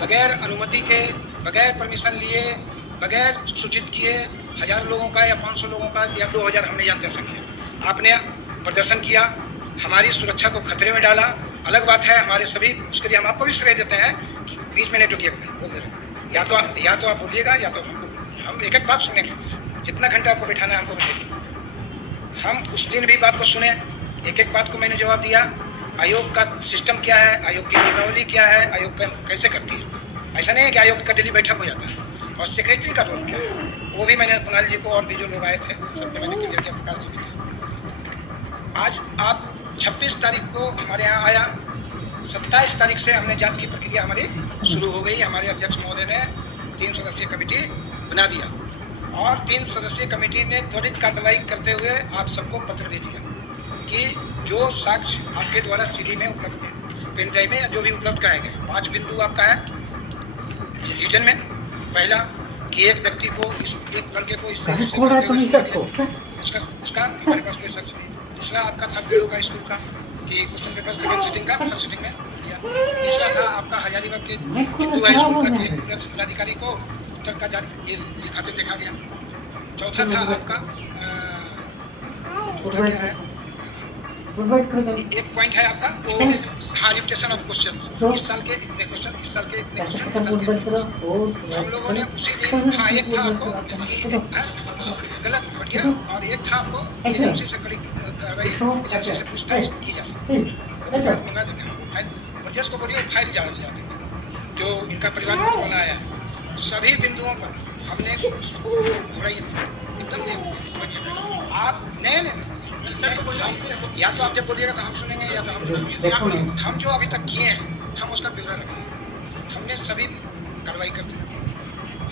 बगैर अनुमति के, बगैर परमिशन लिए, बगैर सूचित किए 1000 लोगों का या 500 लोगों का या 2000 हमने यहाँ दर्शन किया। आपने प्रदर्शन किया, हमारी सुरक्षा को खतरे में डाला। अलग बात है हमारे सभी, उसके लिए हम आपको भी श्रेय देते हैं कि बीच में नहीं टोकिए, बोल दे रहे या तो आप बोलिएगा या तो हम एक एक बात सुनेंगे। जितना घंटा आपको बैठाना है हमको बैठेगी। हम उस दिन भी बात को सुने, एक एक बात को मैंने जवाब दिया। आयोग का सिस्टम क्या है, आयोग की नियमावली क्या है, आयोग कैसे करती है। ऐसा नहीं है कि आयोग का डेली बैठक हो जाता है। और सेक्रेटरी का रोल क्या है वो भी मैंने कुणाल जी को और भी जो लोग आए थे सबके मैंने क्लियर किया, प्रकाश जी भी थे। आज आप 26 तारीख को हमारे यहाँ आया, 27 तारीख से हमने जांच की प्रक्रिया हमारी शुरू हो गई। हमारे अध्यक्ष महोदय ने 3 सदस्यीय कमेटी बना दिया और 3 सदस्यीय कमेटी ने त्वरित कार्रवाई करते हुए आप सबको पत्र भी दिया कि जो साक्ष्य आपके द्वारा सीडी में उपलब्ध है, पेन ड्राइव में जो भी उपलब्ध कराए गए, 5 बिंदु आपका है रिटर्न में। पहला कि एक व्यक्ति को एक लड़के को इससे उसका हमारे पास कोई शख्स नहीं। दूसरा आपका था पीओ का स्कूल का कि क्वेश्चन पेपर सेकंड सिटिंग का फर्स्ट सिटिंग में दिया। तीसरा था आपका हजारीबाग के हिंदू हाई स्कूल का जिलाधिकारी को उत्तर का जारी ये लिखाते देखा गया। चौथा था आपका क्या है, एक पॉइंट है आपका वो हाँ रिपिटेशन ऑफ क्वेश्चन। इस साल के इतने क्वेश्चन, इस साल के इतने क्वेश्चन, हम लोगों ने उसी दिन हाँ एक था आपको गलत बढ़ गया और एक था आपको एजेंसी से कड़ी कार्रवाई, एजेंसी से पूछताछ की जा सकती है। मंगा देंगे प्रजेश को बोलिए फाइल जा देंगे जो इनका परिवार में बना आया है। सभी बिंदुओं पर हमने एकदम आप नए या तो आप जब बोलिएगा तो हम सुनेंगे या तो हम सुनेंगे। हम जो अभी तक किए हैं हम उसका ब्यौरा रखेंगे। हमने सभी कार्रवाई कर दी।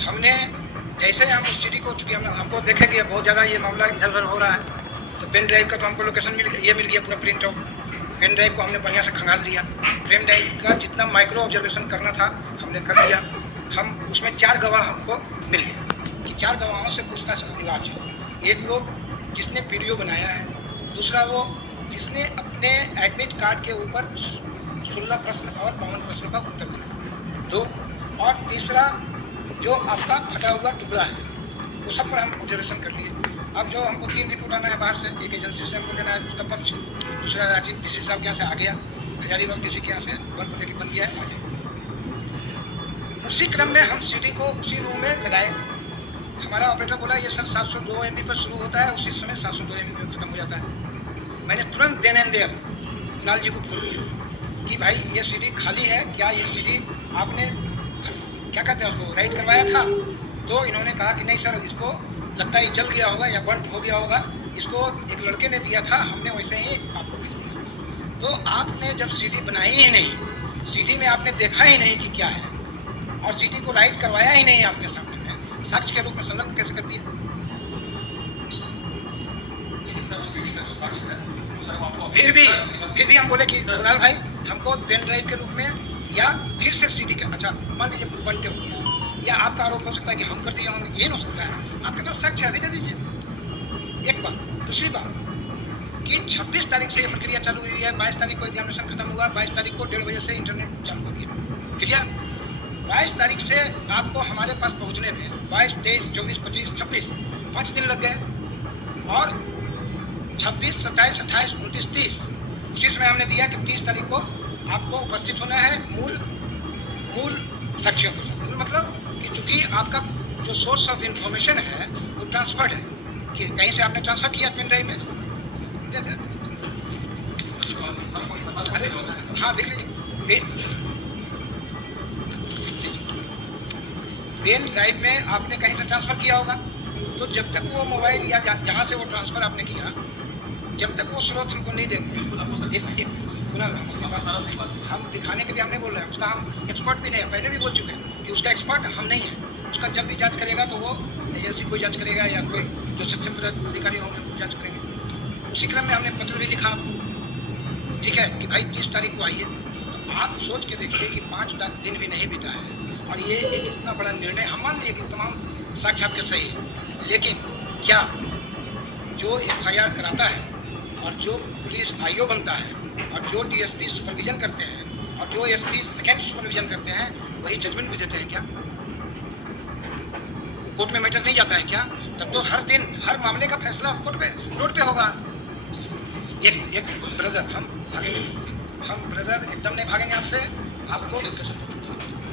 हमने जैसे हम उस सीडी को, चूँकि हमको देखे कि बहुत ज़्यादा ये मामला इधर उधर हो रहा है, तो पेन ड्राइव का तो हमको लोकेशन मिल गया पूरा प्रिंट आउट। पेन ड्राइव को हमने बढ़िया से खंगाल दिया। पेन ड्राइव का जितना माइक्रो ऑब्जर्वेशन करना था हमने कर दिया। हम उसमें 4 गवाह हमको मिल गए कि 4 गवाहों से पूछताछ अनिवार्य है। एक वो जिसने वीडियो बनाया है, दूसरा वो जिसने अपने एडमिट कार्ड के ऊपर 16 प्रश्न और 52 प्रश्नों का उत्तर दिया, 2 और तीसरा जो आपका फटा हुआ टुकड़ा है वो सब पर हम ऑब्जर्वेशन कर लिए। अब जो हमको 3 रिपोर्ट आना है बाहर से, एक एजेंसी से हमको लेना है उसका पक्ष, दूसरा राजीव डीसी साहब के यहाँ से आ गया, हजारीबाग डीसी के यहाँ से 1 पॉजिटिव बन गया है, आ गया। उसी क्रम में हम सीडी को उसी रूम में लगाए। हमारा ऑपरेटर बोला ये सर 702 MB पर शुरू होता है, उसी समय 702 MB पर खत्म हो जाता है। मैंने तुरंत देन एंड देयर कुणाल जी को फोन किया कि भाई ये सीडी खाली है क्या, ये सीडी आपने क्या कहते हैं उसको राइट करवाया था। तो इन्होंने कहा कि नहीं सर, इसको लगता है जल गया होगा या बंद हो गया होगा, इसको एक लड़के ने दिया था, हमने वैसे ही आपको भेज दिया। तो आपने जब सीडी बनाई ही नहीं, सीडी में आपने देखा ही नहीं कि क्या है और सीडी को राइट करवाया ही नहीं आपके सामने में, साक्ष्य के रूप में संलग्न कैसे कर दिया। फिर भी हम बोले कि कुणाल भाई हमको पेन ड्राइव के रूप में या फिर से सीडी के, अच्छा मान लीजिए बनते हो गया या आपका आरोप हो सकता है कि हम कर दिए होंगे, ये हो सकता है। आपके पास साक्ष्य अभी दे दीजिए। एक बात। दूसरी बात कि 26 तारीख से ये प्रक्रिया चालू हुई है, 22 तारीख को एग्जामिनेशन खत्म हुआ, 22 तारीख को 1:30 बजे से इंटरनेट चालू हो गया। क्लियर। 22 तारीख से आपको हमारे पास पहुंचने में 22, 23, 24, 25, 26 5 दिन लग गए और 26, 27, 28, 29, 30 उसी समय हमने दिया कि 30 तारीख को आपको उपस्थित होना है मूल साक्ष्यों के साथ। मूल मतलब कि चूंकि आपका जो सोर्स ऑफ इंफॉर्मेशन है वो ट्रांसफर्ड है कि कहीं से आपने ट्रांसफर किया पेन ड्राइव में। अरे हाँ देख लीजिए, पेन ड्राइव में आपने कहीं से ट्रांसफर किया होगा, तो जब तक वो मोबाइल या जहाँ से वो ट्रांसफर आपने किया, जब तक वो स्रोत हमको नहीं देंगे, हम दिखाने के लिए हम नहीं बोल रहे हैं, उसका हम एक्सपर्ट भी नहीं है, पहले भी बोल चुके हैं कि उसका एक्सपर्ट हम नहीं है। उसका जब भी जांच करेगा तो वो एजेंसी कोई जांच करेगा या कोई जो सक्षम पदाधिकारी होंगे वो जांच करेंगे। उसी क्रम में हमने पत्र भी लिखा, ठीक है, कि भाई 30 तारीख को आइए। तो आप सोच के देखिए कि 5 दिन भी नहीं बीता है और ये एक इतना बड़ा निर्णय। हम मान लिए कि तमाम साक्ष्य आपके सही है, लेकिन क्या जो FIR कराता है और जो पुलिस IO बनता है और जो DSP सुपरविजन करते हैं और जो एसपी सेकेंड सुपरविजन करते हैं वही जजमेंट भी देते हैं क्या? कोर्ट में मैटर नहीं जाता है क्या? तब तो हर दिन हर मामले का फैसला कोर्ट पे रोड पे होगा। एक ब्रदर हम भागेंगे, हम ब्रदर एकदम नहीं भागेंगे आपसे। आपको डिस्कशन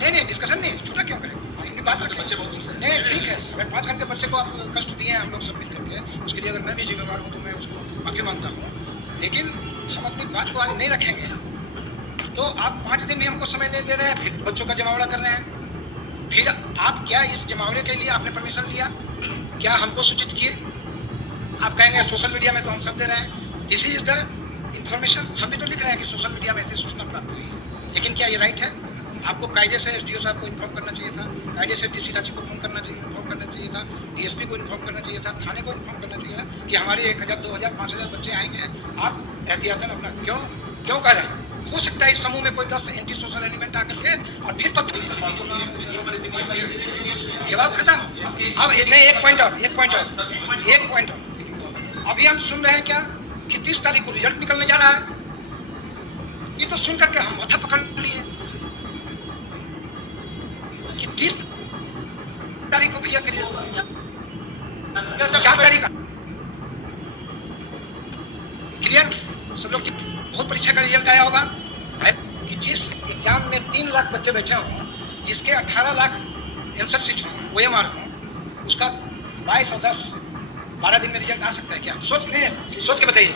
नहीं डिस्कशन नहीं, छोटा क्यों करें, अपनी बात रखें। बच्चे बहुत दूर नहीं, ठीक है, अगर 5 घंटे बच्चे को आप कष्ट दिए हैं हम लोग सब मिल करके, उसके लिए अगर मैं भी जिम्मेवार हूँ तो मैं उसको माफी मांगता हूँ, लेकिन हम अपनी बात को आज नहीं रखेंगे। तो आप 5 दिन भी हमको समय नहीं दे रहे हैं, फिर बच्चों का जमावड़ा कर रहे हैं। फिर आप क्या इस जमावड़े के लिए आपने परमिशन लिया? क्या हमको सूचित किए? आप कहेंगे सोशल मीडिया में तो हम सब दे रहे हैं, दिस इज द इंफॉर्मेशन। हम भी तो लिख रहे हैं कि सोशल मीडिया में ऐसी सूचना प्राप्त हुई है, लेकिन क्या ये राइट है? आपको कायदे से एसडीओ साहब को इन्फॉर्म करना चाहिए था, कायदे से डीसी रांची को इन्फॉर्म करना चाहिए था, डीएसपी को इन्फॉर्म करना चाहिए था, थाने को इन्फॉर्म करना चाहिए था कि हमारे 1000, 2000, 5000 बच्चे आएंगे, आप एहतियातन अपना क्यों कर रहे हैं? हो सकता है इस समूह में कोई 10 एंटी सोशल एलिमेंट आकर के और फिर पत्थर जवाब खत्म। अब नहीं, एक पॉइंट और अभी हम सुन रहे हैं क्या कि 30 तारीख को रिजल्ट निकलने जा रहा है। ये तो सुन करके हम माथा पकड़ लिए कि 30 तारीख को भैया करिए 4 तारीख क्लियर सब लोग। बहुत परीक्षा का रिजल्ट आया होगा कि जिस एग्जाम में 3 लाख बच्चे बैठे हों, जिसके 18 लाख आंसर शीट हो, OMR हो, उसका 22 और 10 12 दिन में रिजल्ट आ सकता है क्या? सोच के बताइए,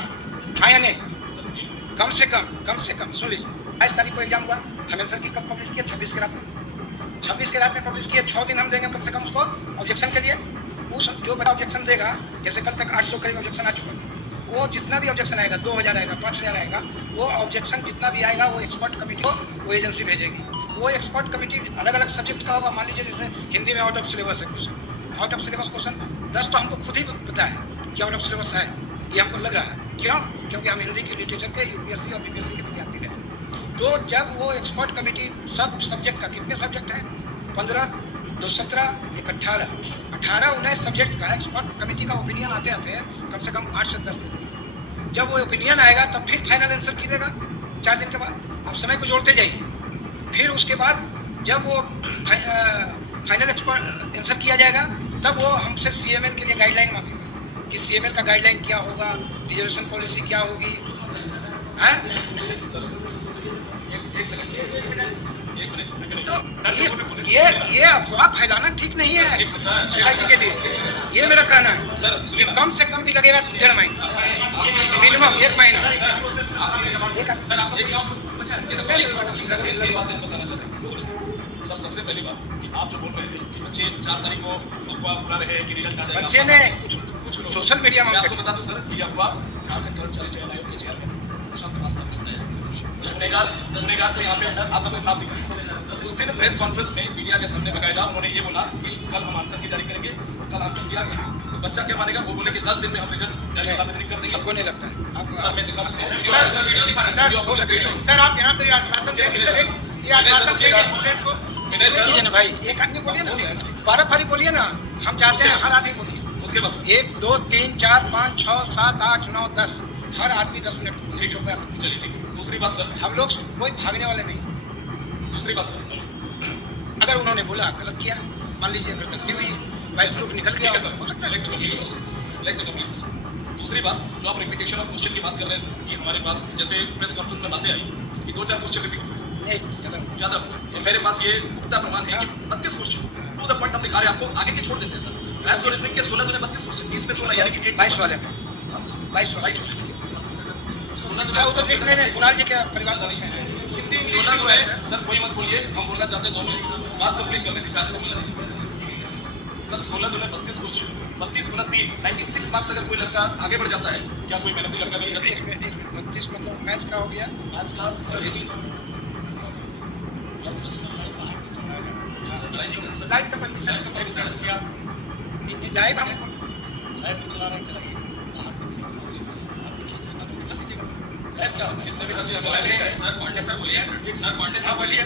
हाँ या नहीं? कम से कम सुन लीजिए, 22 तारीख को एग्जाम हुआ, हम आंसर की कब पब्लिश किया? 26 के रात में। 26 के रात में पब्लिश किए, 6 दिन हम देंगे कम से कम उसको ऑब्जेक्शन के लिए। उस जो बच्चा ऑब्जेक्शन देगा, जैसे कल तक 800 करीब ऑब्जेक्शन आ चुका, वो जितना भी ऑब्जेक्शन आएगा, 2000 आएगा, 5000 आएगा, वो ऑब्जेक्शन जितना भी आएगा वो एक्सपर्ट कमेटी को वो एजेंसी भेजेगी। वो एक्सपर्ट कमेटी अलग अलग सब्जेक्ट का होगा। मान लीजिए जैसे हिंदी में आउट ऑफ सिलेबस है question, out of syllabus question 10 तो हमको खुद ही पता है कि आउट ऑफ सिलेबस है, ये हमको लग रहा है। क्यों? क्योंकि हम हिंदी की लिटरेचर के यूपीएससी और बीपीएससी के विद्यार्थी हैं। तो जब वो एक्सपर्ट कमेटी सब सब्जेक्ट का, कितने सब्जेक्ट हैं? 15, 2, 17, 1, 18, 19 सब्जेक्ट का एक्सपर्ट कमेटी का ओपिनियन आते कम से कम 8 से 10 दिन। जब वो ओपिनियन आएगा तब फिर फाइनल आंसर कीजिएगा 4 दिन के बाद। आप समय को जोड़ते जाइए। फिर उसके बाद जब वो फाइनल एक्सपर्ट आंसर किया जाएगा, तब वो हमसे CML के लिए गाइडलाइन मांगेगा कि CML का गाइडलाइन क्या होगा, रिजर्वेशन पॉलिसी क्या होगी। तो ये अफवाह फैलाना ठीक नहीं है सोसाइटी के लिए। ये मेरा कहना है कि कम से कम भी लगेगा 1.5 महीना, मिनिमम 1 महीना। सर सबसे पहली बात कि आप जो बोल रहे थे कि बच्चे 4 तारीख को अफवाह उड़ा रहे हैं कि रिजल्ट आ जाएगा, बच्चे ने कुछ सोशल मीडिया में आपको बता दूं सर कि अफवाह झारखंड कर्मचारी चयन आयोग के चेयरमैन प्रशांत कुमार साहब ने बताया। गुनेगार तो यहाँ पे आप सबको साफ दिख रहे हैं। उस दिन प्रेस कॉन्फ्रेंस में मीडिया के सामने बकायदा उन्होंने ये बोला कि कल हम आंसर की जारी करेंगे। कल आंसर किया गया, तो बच्चा क्या मानेगा? वो बोले कि 10 दिन में हम रिजल्ट सार्वजनिक कर देंगे। आपको नहीं लगता है? आप सर मैं दिखा सकता हूँ, सर आप यहाँ पे आश्वासन देंगे भाई, एक आदमी बोलिए ना, पारा-पारी बोलिए ना, हम चाहते हैं हर आदमी बोलिए। उसके बाद 1, 2, 3, 4, 5, 6, 7, 8, 9, 10 हर आदमी 10 मिनट बोलिए। चलिए ठीक है। दूसरी बात सर, हम लोग कोई भागने वाले नहीं। दूसरी बात सर, अगर उन्होंने बोला गलत किया, मान लीजिए अगर गलती हुई, बाइक ग्रुप निकल गया, हो सकता है। दूसरी बात, जो आप रिपीटेशन ऑफ क्वेश्चन की बात कर रहे हैं सर, कि हमारे पास जैसे प्रेस कॉन्फ्रेंस में बातें आई कि 2-4 क्वेश्चन रिपीट ज़्यादा, तो मेरे पास ये पुख्ता प्रमाण है कि 32 क्वेश्चन टू द पॉइंट हम दिखा रहे हैं आपको, आगे के छोड़ देते हैं सर। मैथ्स और रीजनिंग के 16 दुने 32 क्वेश्चन, 20 में 16 यानी कि 22 वाले में 22 वाले 16 तो देखने ने कुणाल जी के परिवार वाले में 16 दुने सर, कोई मत बोलिए, हम बोलना चाहते हैं 2 मिनट बात कंप्लीट कर लेते हैं सर। 16 दुने 32 क्वेश्चन, 32 गुना 3 96 मार्क्स। अगर कोई लड़का आगे बढ़ जाता है, क्या कोई मेहनती लड़का नहीं करता? 32 मतलब मैथ्स का हो गया, मैथ्स का 16 लाइव हम चला रहे हैं। कितने भी बच्चे सर बोलिए, एक सर बोलिए।